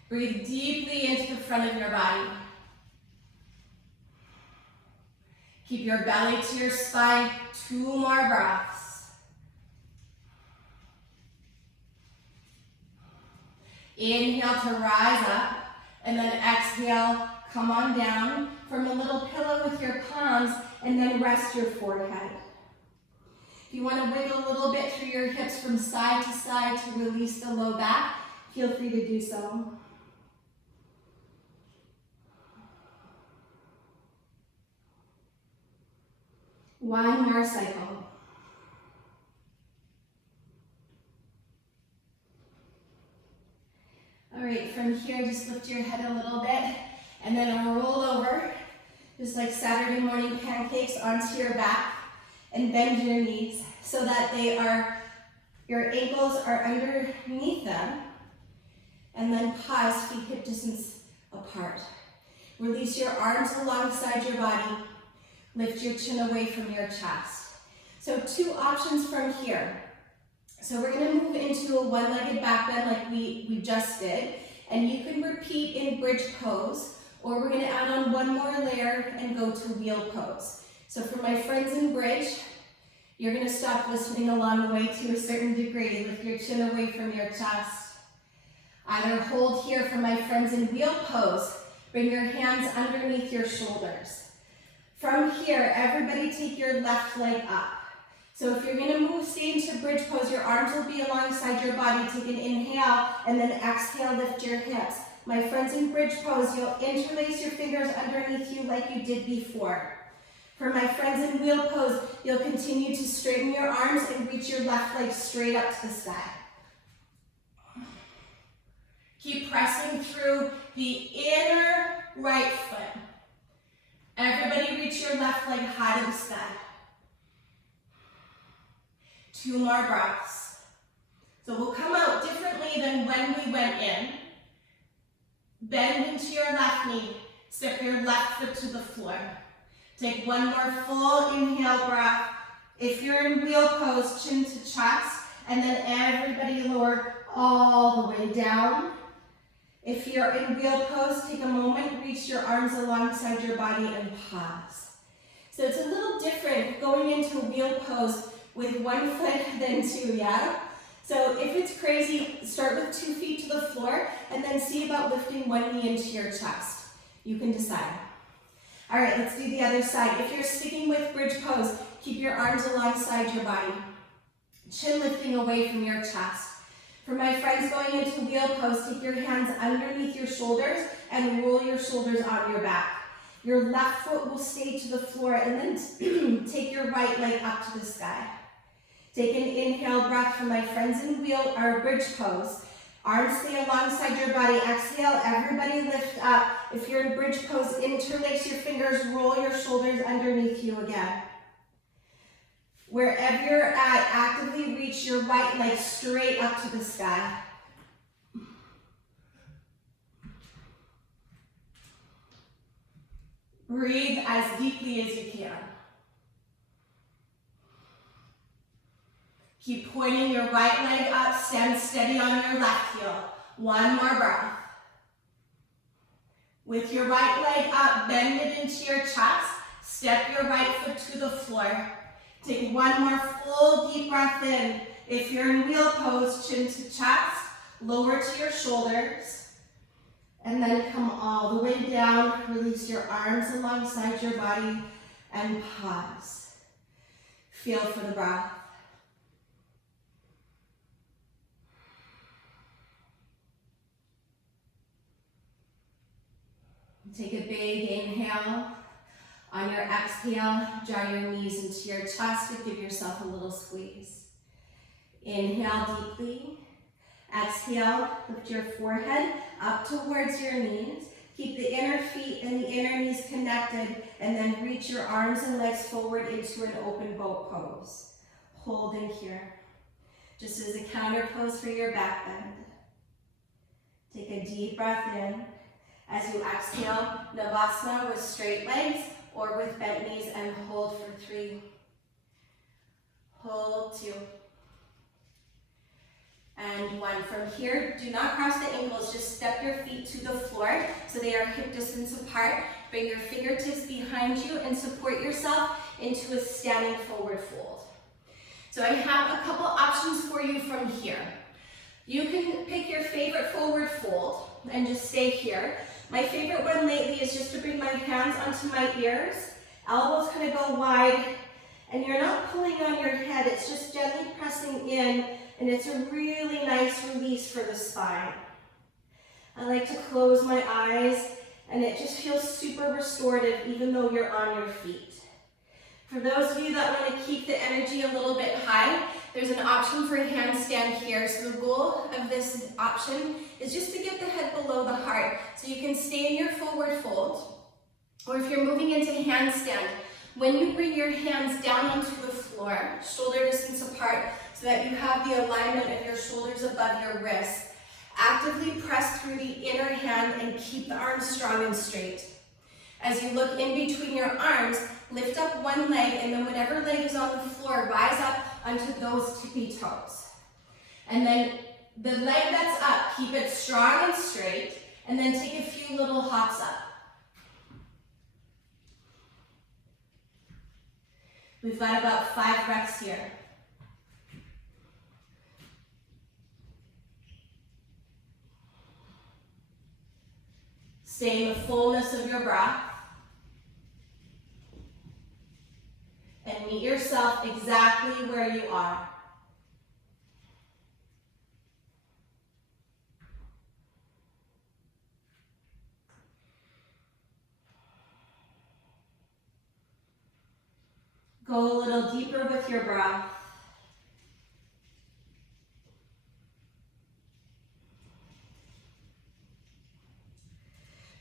Breathe deeply into the front of your body. Keep your belly to your spine. 2 more breaths. Inhale to rise up, and then exhale, come on down. Form a little pillow with your palms, and then rest your forehead. If you want to wiggle a little bit through your hips from side to side to release the low back, feel free to do so. One more cycle. All right, from here, just lift your head a little bit and then roll over, just like Saturday morning pancakes, onto your back and bend your knees so that your ankles are underneath them. And then pause, feet hip distance apart. Release your arms alongside your body. Lift your chin away from your chest. So 2 options from here. So we're going to move into a one-legged back bend like we just did. And you can repeat in bridge pose, or we're going to add on 1 more layer and go to wheel pose. So for my friends in bridge, you're going to stop listening along the way to a certain degree. Lift your chin away from your chest. Either hold here for my friends in wheel pose. Bring your hands underneath your shoulders. From here, everybody take your left leg up. So if you're going to stay into bridge pose, your arms will be alongside your body. Take an inhale and then exhale, lift your hips. My friends in bridge pose, you'll interlace your fingers underneath you like you did before. For my friends in wheel pose, you'll continue to straighten your arms and reach your left leg straight up to the sky. Keep pressing through the inner right foot. Everybody reach your left leg high to the sky. 2 more breaths. So we'll come out differently than when we went in. Bend into your left knee. Step your left foot to the floor. Take 1 more full inhale breath. If you're in wheel pose, chin to chest, and then everybody lower all the way down. If you're in wheel pose, take a moment, reach your arms alongside your body and pause. So it's a little different going into a wheel pose with one foot than two, yeah? So if it's crazy, start with 2 feet to the floor and then see about lifting one knee into your chest. You can decide. All right, let's do the other side. If you're sticking with bridge pose, keep your arms alongside your body. Chin lifting away from your chest. For my friends going into wheel pose, take your hands underneath your shoulders and roll your shoulders on your back. Your left foot will stay to the floor and then take your right leg up to the sky. Take an inhale breath for my friends in wheel or bridge pose. Arms stay alongside your body. Exhale, everybody lift up. If you're in bridge pose, interlace your fingers, roll your shoulders underneath you again. Wherever you're at, actively reach your right leg straight up to the sky. Breathe as deeply as you can. Keep pointing your right leg up, stand steady on your left heel. One more breath. With your right leg up, bend it into your chest, step your right foot to the floor. Take one more full deep breath in. If you're in wheel pose, chin to chest, lower to your shoulders, and then come all the way down. Release your arms alongside your body and pause. Feel for the breath. Take a big inhale. On your exhale, draw your knees into your chest and give yourself a little squeeze. Inhale deeply. Exhale, lift your forehead up towards your knees. Keep the inner feet and the inner knees connected, and then reach your arms and legs forward into an open boat pose. Hold in here, just as a counter pose for your back bend. Take a deep breath in. As you exhale, Navasana with straight legs or with bent knees, and hold for 3. Hold 2. And 1. From here, do not cross the ankles, just step your feet to the floor so they are hip distance apart. Bring your fingertips behind you and support yourself into a standing forward fold. So I have a couple options for you from here. You can pick your favorite forward fold and just stay here. My favorite one lately is just to bring my hands onto my ears, elbows kind of go wide, and you're not pulling on your head, it's just gently pressing in, and it's a really nice release for the spine. I like to close my eyes, and it just feels super restorative even though you're on your feet. For those of you that want to keep the energy a little bit high, there's an option for a handstand here. So the goal of this option is just to get the head below the heart. So you can stay in your forward fold, or if you're moving into handstand, when you bring your hands down onto the floor, shoulder distance apart, so that you have the alignment of your shoulders above your wrists, actively press through the inner hand and keep the arms strong and straight. As you look in between your arms, lift up one leg, and then whatever leg is on the floor, rise up onto those tippy toes. And then the leg that's up, keep it strong and straight, and then take a few little hops up. We've got about 5 breaths here. Stay in the fullness of your breath. And meet yourself exactly where you are. Go a little deeper with your breath.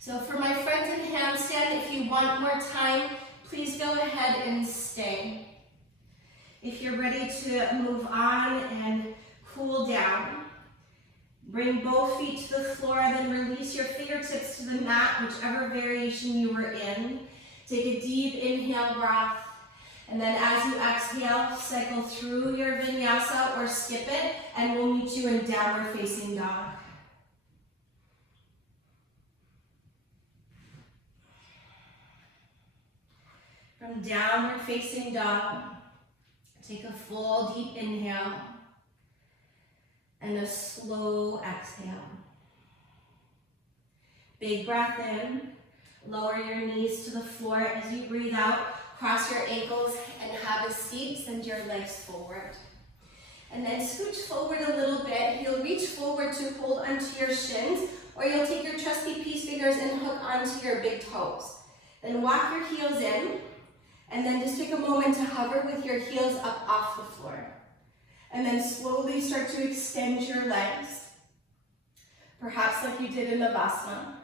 So for my friends in handstand, if you want more time, please go ahead and stay. If you're ready to move on and cool down, bring both feet to the floor, then release your fingertips to the mat, whichever variation you were in. Take a deep inhale breath. And then as you exhale, cycle through your vinyasa or skip it, and we'll meet you in downward facing dog. From downward facing dog, take a full deep inhale and a slow exhale. Big breath in, lower your knees to the floor as you breathe out, cross your ankles and have a seat, send your legs forward. And then scooch forward a little bit. You'll reach forward to hold onto your shins, or you'll take your trusty peace fingers and hook onto your big toes. Then walk your heels in, and then just take a moment to hover with your heels up off the floor. And then slowly start to extend your legs, perhaps like you did in Navasana.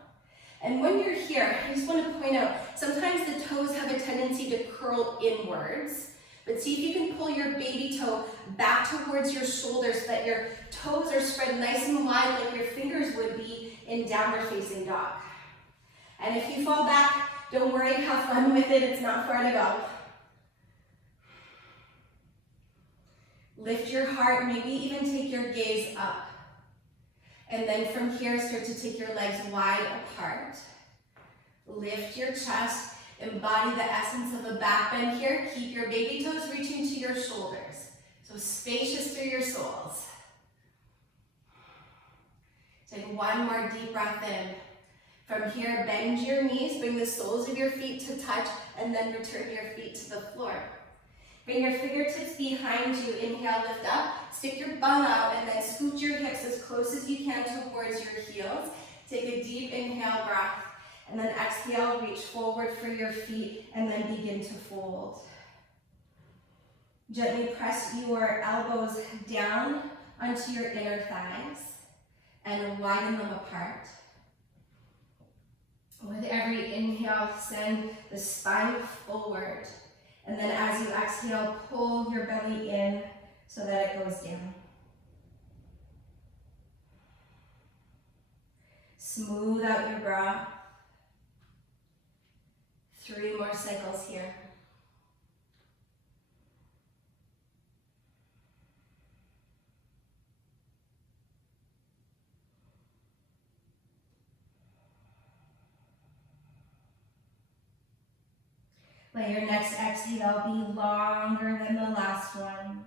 And when you're here, I just want to point out, sometimes the toes have a tendency to curl inwards, but see if you can pull your baby toe back towards your shoulders so that your toes are spread nice and wide like your fingers would be in downward facing dog. And if you fall back, don't worry, have fun with it, it's not far to go. Lift your heart, maybe even take your gaze up. And then from here, start to take your legs wide apart. Lift your chest, embody the essence of a back bend here. Keep your baby toes reaching to your shoulders. So spacious through your soles. Take one more deep breath in. From here, bend your knees, bring the soles of your feet to touch, and then return your feet to the floor. Bring your fingertips behind you, inhale, lift up, stick your bum out, and then scoot your hips as close as you can towards your heels. Take a deep inhale breath, and then exhale, reach forward for your feet, and then begin to fold. Gently press your elbows down onto your inner thighs, and widen them apart. With every inhale, send the spine forward. And then as you exhale, pull your belly in so that it goes down. Smooth out your breath. 3 more cycles here. Let your next exhale be longer than the last one.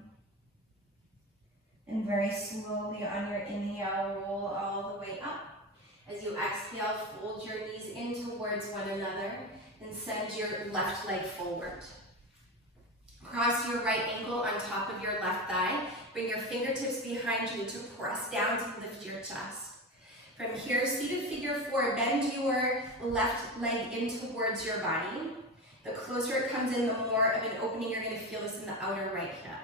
And very slowly on your inhale, roll all the way up. As you exhale, fold your knees in towards one another and send your left leg forward. Cross your right ankle on top of your left thigh. Bring your fingertips behind you to press down to lift your chest. From here, seated figure 4, bend your left leg in towards your body. The closer it comes in, the more of an opening you're going to feel this in the outer right hip.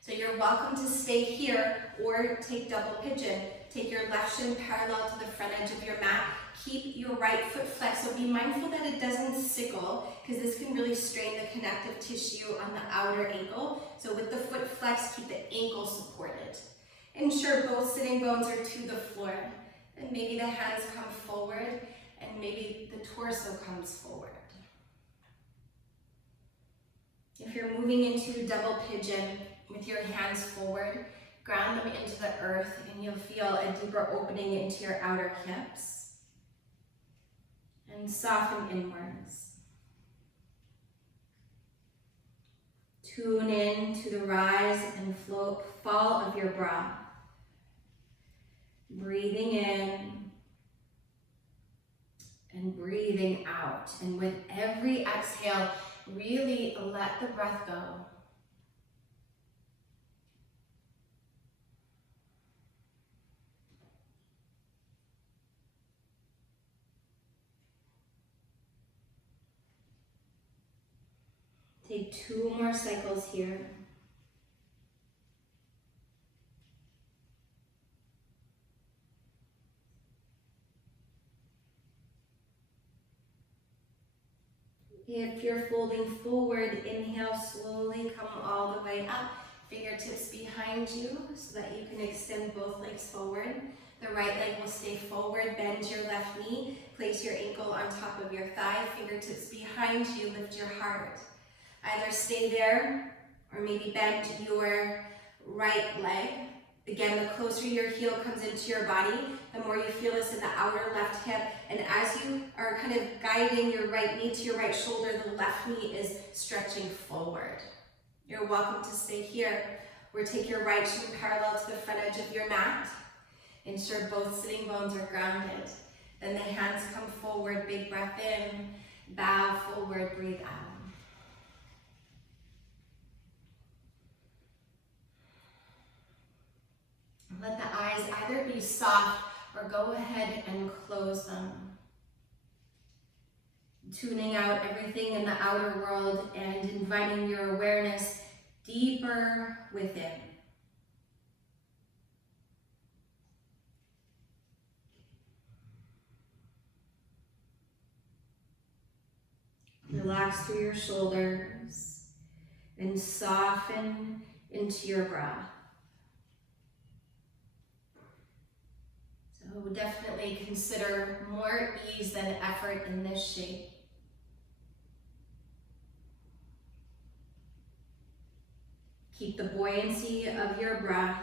So you're welcome to stay here or take double pigeon. Take your left shin parallel to the front edge of your mat. Keep your right foot flexed, so be mindful that it doesn't sickle, because this can really strain the connective tissue on the outer ankle. So with the foot flexed, keep the ankle supported. Ensure both sitting bones are to the floor. And maybe the hands come forward, and maybe the torso comes forward. If you're moving into double pigeon with your hands forward, ground them into the earth, and you'll feel a deeper opening into your outer hips. And soften inwards. Tune in to the rise and fall of your breath. Breathing in and breathing out. And with every exhale, really let the breath go. Take 2 more cycles here. If you're folding forward, inhale, slowly come all the way up. Fingertips behind you so that you can extend both legs forward. The right leg will stay forward, bend your left knee, place your ankle on top of your thigh, fingertips behind you, lift your heart. Either stay there or maybe bend your right leg. Again, the closer your heel comes into your body, the more you feel this in the outer left hip. And as you are kind of guiding your right knee to your right shoulder, the left knee is stretching forward. You're welcome to stay here, or take your right shin parallel to the front edge of your mat. Ensure both sitting bones are grounded. Then the hands come forward, big breath in, bow forward, breathe out. Let the eyes either be soft or go ahead and close them. Tuning out everything in the outer world and inviting your awareness deeper within. Relax through your shoulders and soften into your breath. So definitely consider more ease than effort in this shape. Keep the buoyancy of your breath.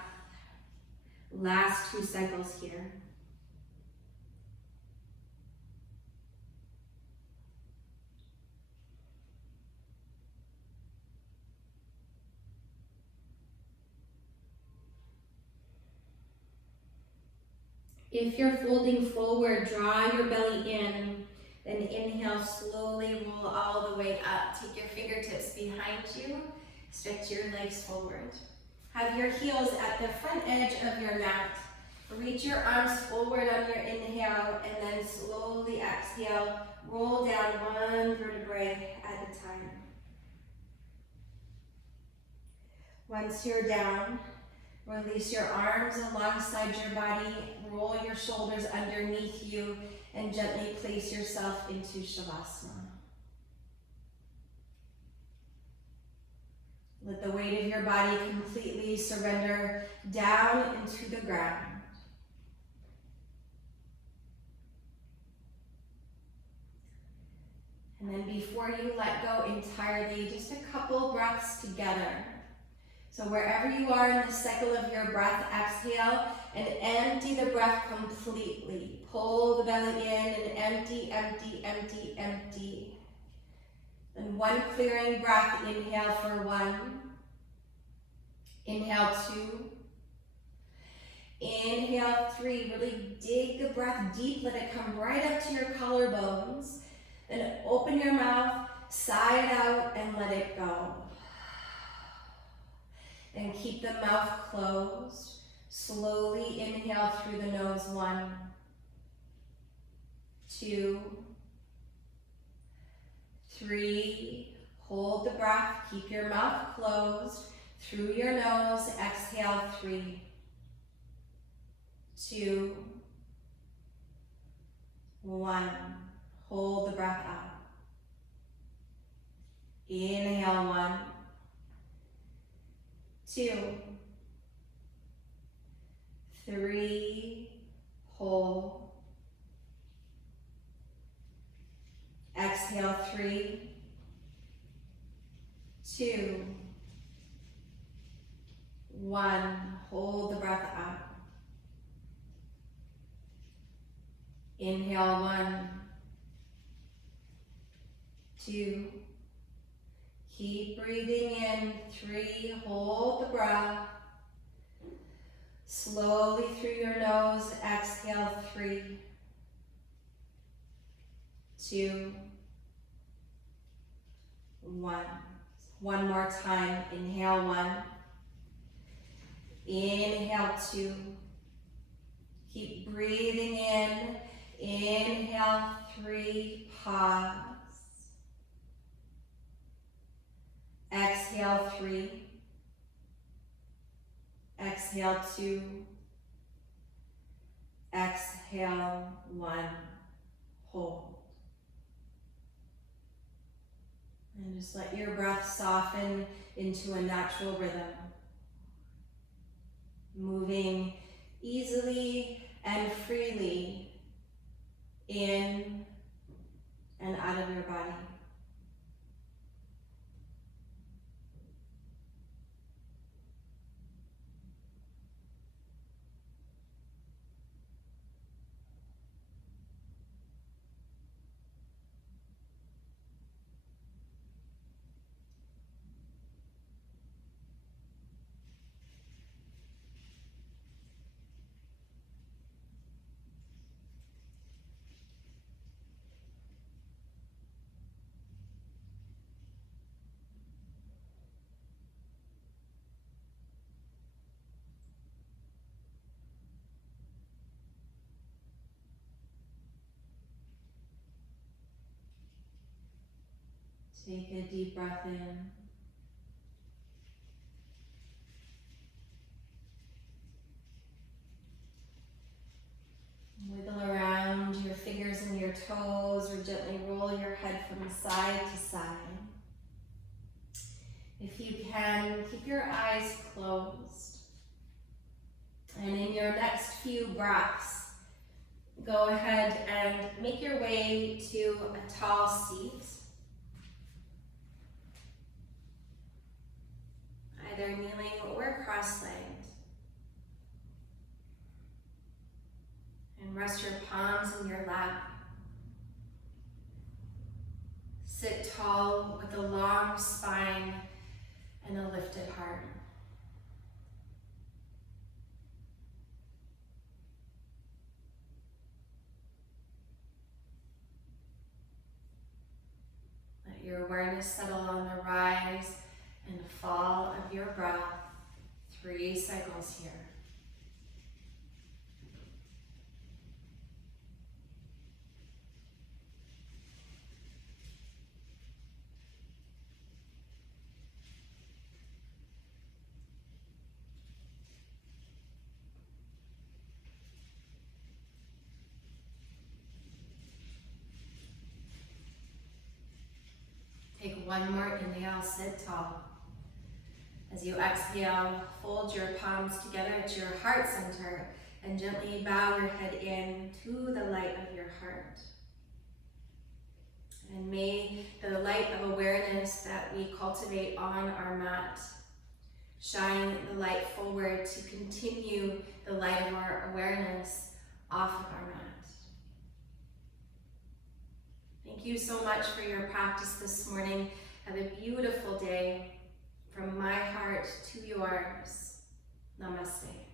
Last 2 cycles here. If you're folding forward, draw your belly in, then inhale, slowly roll all the way up. Take your fingertips behind you, stretch your legs forward. Have your heels at the front edge of your mat. Reach your arms forward on your inhale, and then slowly exhale, roll down 1 vertebrae at a time. Once you're down, release your arms alongside your body, roll your shoulders underneath you, and gently place yourself into Shavasana. Let the weight of your body completely surrender down into the ground. And then before you let go entirely, just a couple breaths together. So wherever you are in the cycle of your breath, exhale and empty the breath completely. Pull the belly in and empty, empty, empty, empty. Then 1 clearing breath, inhale for 1. Inhale 2. Inhale 3, really dig the breath deep, let it come right up to your collarbones. Then open your mouth, sigh it out, and let it go. And keep the mouth closed. Slowly inhale through the nose. 1, 2, 3. Hold the breath. Keep your mouth closed. Through your nose, exhale. 3, 2, 1. Hold the breath out. Inhale. 1, 2, 3, hold. Exhale. 3, 2, 1. Hold the breath out. Inhale. 1, 2. Keep breathing in. 3, hold the breath. Slowly through your nose, exhale. 3, 2, 1. One more time. Inhale. 1. Inhale. 2. Keep breathing in. Inhale. 3, pause. Exhale. 3. Exhale. 2. Exhale. 1. Hold. And just let your breath soften into a natural rhythm. Moving easily and freely in and out of your body. Take a deep breath in. Wiggle around your fingers and your toes, or gently roll your head from side to side. If you can, keep your eyes closed. And in your next few breaths, go ahead and make your way to a tall seat. Either kneeling or cross-legged. And rest your palms in your lap. Sit tall with a long spine and a lifted heart. Let your awareness settle on the rise and fall of your breath. 3 cycles here. Take one more inhale, sit tall. As you exhale, fold your palms together at your heart center and gently bow your head in to the light of your heart. And may the light of awareness that we cultivate on our mat shine the light forward to continue the light of our awareness off of our mat. Thank you so much for your practice this morning. Have a beautiful day. From my heart to yours. Namaste.